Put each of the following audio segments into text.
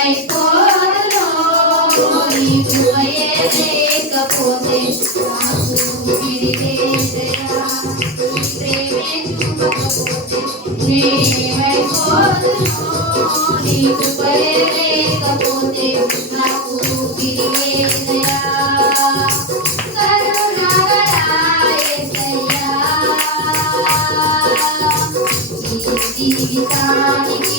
నేనేమైపోయానో నీకు లేకపోతే నాకు విడిచేసేరా ప్రేమే లేకపోతే నేనేమైపోయానో నీకు లేకపోతే నాకు విడిచేసేరా జీవితానికి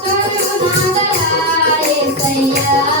yeah.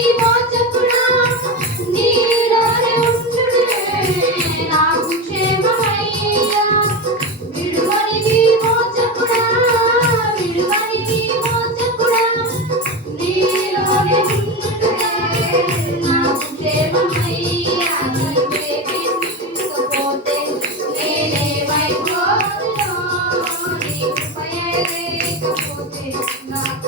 Thank you.